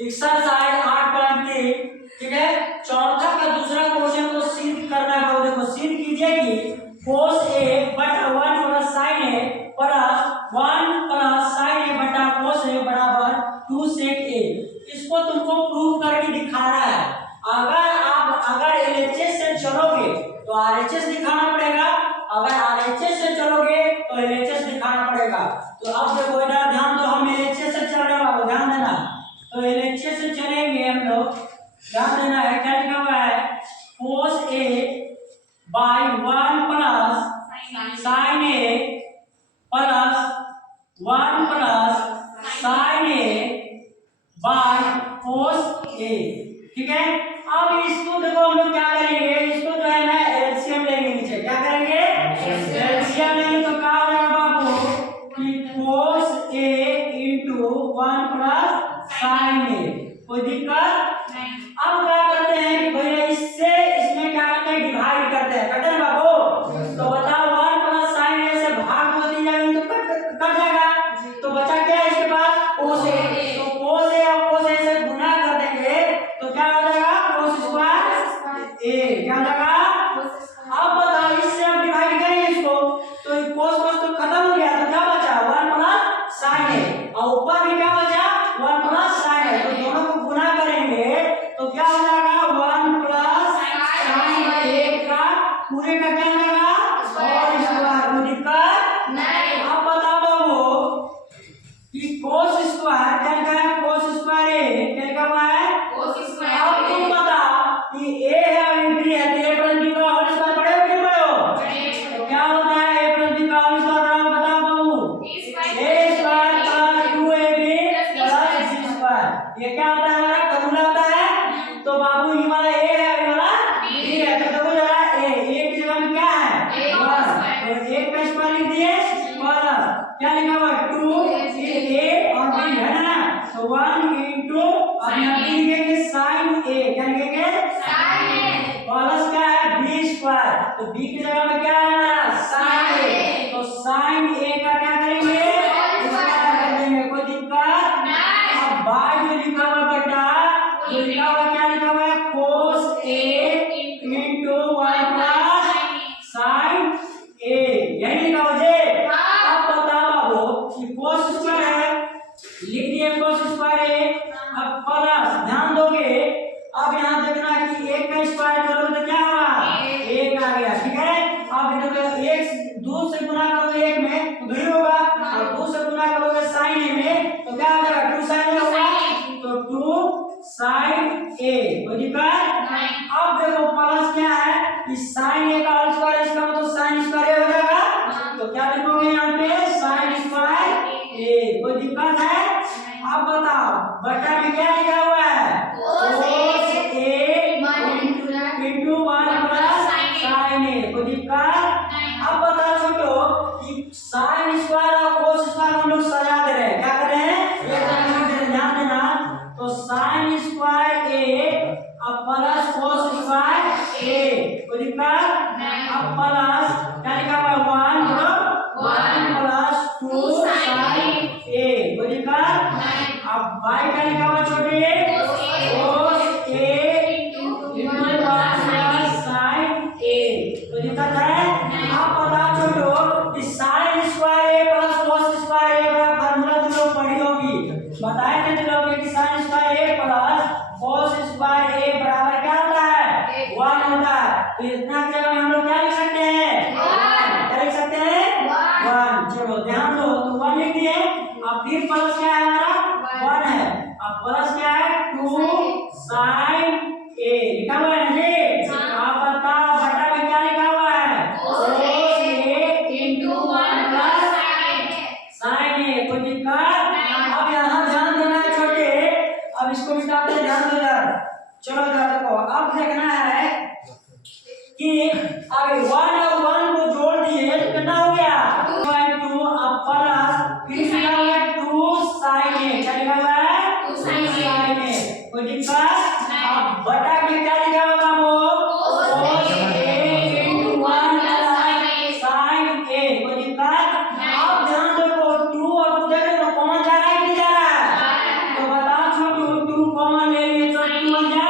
Exercise 8.3 ठीक है। चौथा का दूसरा क्वेश्चन को सिद्ध करना है। देखो सिद्ध कीजिए कि cos a बटा 1 plus sin a plus 1 plus sin a बटा cos a बराबर 2 sec a। इसको तुमको प्रूव करके दिखाना है। अगर LHS से चलोगे तो RHS दिखाना पड़ेगा, अगर RHS से चलोगे तो LHS दिखाना पड़ेगा। तो अब देखो इधर ध्यान दो, हम LHS से चल रहे हैं, ध्यान देना। तो LHS से चलेंगे हम लोग, ध्यान देना है। क्या लिखा हुआ है? cos a by 1 plus sin a plus 1 plus sin a by cos a, ठीक है। अब इसको देखो हम लोग क्या करेंगे, इसको जो है ना एलसीएम लेंगे नीचे। क्या करेंगे? एलसीएम लेंगे तो क्या हो जाएगा बाबू कि cos a into 1 plus sin a। कोई दिक्कत नहीं। अब क्या करते हैं कि भैया इससे इसमें क्या करते हैं, डिवाइड करते हैं। कटे ना बाबू? तो बताओ 1 प्लस sin a से भाग को दी जाएगी तो कट जाएगा। तो बचा क्या है इसके पास? cos a। तो cos a और cos a से गुना कर देंगे तो क्या हो जाएगा? cos square a। क्या हो जाएगा? अब बताओ इससे हम डिवाइड करेंगे इसको तो cos cos तो खत्म हो गया, तो क्या बचा? 1 प्लस sin a और ऊपर भी क्या बचा? 1 प्लस sin a। तो दोनों को गुना करेंगे तो क्या हो जाएगा? 1 प्लस sin a का पूरे का क्या हो जाएगा? और स्क्वायर। कोई दिक्कत नहीं। अब बताओ बाबू कि cos स्क्वायर क्या लिखा है? cos स्क्वायर a क्या लिखा हुआ है? cos square. अब तुम बताओ कि a है और b है तो a प्लस b का होल स्क्वायर पढ़े हो कि नहीं पढ़े हो? तो क्या होता है a प्लस b का होल स्क्वायर? बताओ बाबू। a square plus 2ab plus b square. ये क्या होता है? हमारा फॉर्मूला होता है। तो बाबू ये वाला a है, ये वाला b है, तो देखो जरा a की जगह में क्या है? 1। तो 1 का स्क्वायर लिख दिए प्लस क्या लिखा हुआ है? 2 a और b है ना, तो 1 into अब यहाँ b लिखेंगे sin a। क्या लिखेंगे? sin a प्लस क्या है? b square. तो b की जगह में क्या है हमारा? sin a। तो sin a का क्या करेंगे? स्क्वायर कर देंगे। कोई दिक्कत नहीं। अब बाय जो लिखा हुआ बेटा, जो लिखा हुआ क्या लिखा हुआ है? cos a into 1 plus sin a, यही लिखा हो जे। अब बताओ बाबू कि cos स्क्वायर है, लिख दिए cos स्क्वायर a। अब प्लस ध्यान दोगे, अब यहाँ देखना कि 1 का स्क्वायर करोगे तो क्या होगा? 1 आ गया, ठीक है। अब देखो 1 2 से गुना करोगे 1 में तो 2 होगा, और 2 से गुना करोगे sin a में तो क्या हो जाएगा? 2 sin a होगा, तो 2 sin a। कोई दिक्कत नहीं। अब देखो प्लस क्या है कि sin a का होल स्क्वायर, इसका मतलब sin स्क्वायर a हो जाएगा। तो क्या लिखोगे यहाँ पे? sin square a। कोई दिक्कत है? अब बताओ बटा में क्या लिखा हुआ है? cos a into 1 plus sin a। कोई दिक्कत नहीं। अब बताओ छोटो कि sin स्क्वायर और cos स्क्वायर हम लोग सजा दे रहे हैं। क्या कर रहे हैं? ध्यान देना। तो sin स्क्वायर a अब प्लस cos स्क्वायर a। कोई दिक्कत नहीं। अब प्लस क्या लिखा हुआ है? 1 प्लस 2 sin a। कोई दिक्कत नहीं। अब बाई क्या लिखा हुआ छोटे? cos a into 1 plus sin a। कोई दिक्कत है? अब बताओ छोटो कि sin square a plus cos square a का फार्मूला तुम लोग पढ़ी होगी। बताए थे तुम लोग कि sin square a plus cos square a बराबर क्या होता है? 1 होता है। तो इतना की जगह में हम लोग क्या लिख सकते हैं? 1। क्या लिख सकते हैं? 1। चलो ध्यान दो, तो 1 लिख दिए। अब फिर प्लस क्या है हमारा? 1 है। अब प्लस क्या है? 2 sin a लिखा हुआ है ना जी? अब बताओ बटा में क्या लिखा हुआ है? cos a into 1 plus sin a। कोई दिक्कत नहीं। अब यहाँ ध्यान देना है छोटे, अब इसको मिटाते हैं, ध्यान दो यार। चलो यार देखो, अब देखना है कि अब 1 और 1 को जोड़ दिए तो कितना हो गया? 2 अब प्लस फिर लिखा हुआ है 2 sin a। क्या लिखा हुआ है? 2 sin a। कोई दिक्कत? अब बटा में क्या लिखा हुआ बाबू? cos a into 1 plus sin a। कोई दिक्कत? अब ध्यान देखो 2 और 2 देखो कौन जा रहा है कि नहीं जा रहा है? तो बताओ छोटू 2 टू कॉमन ले लिए तो 2 बन जाएगा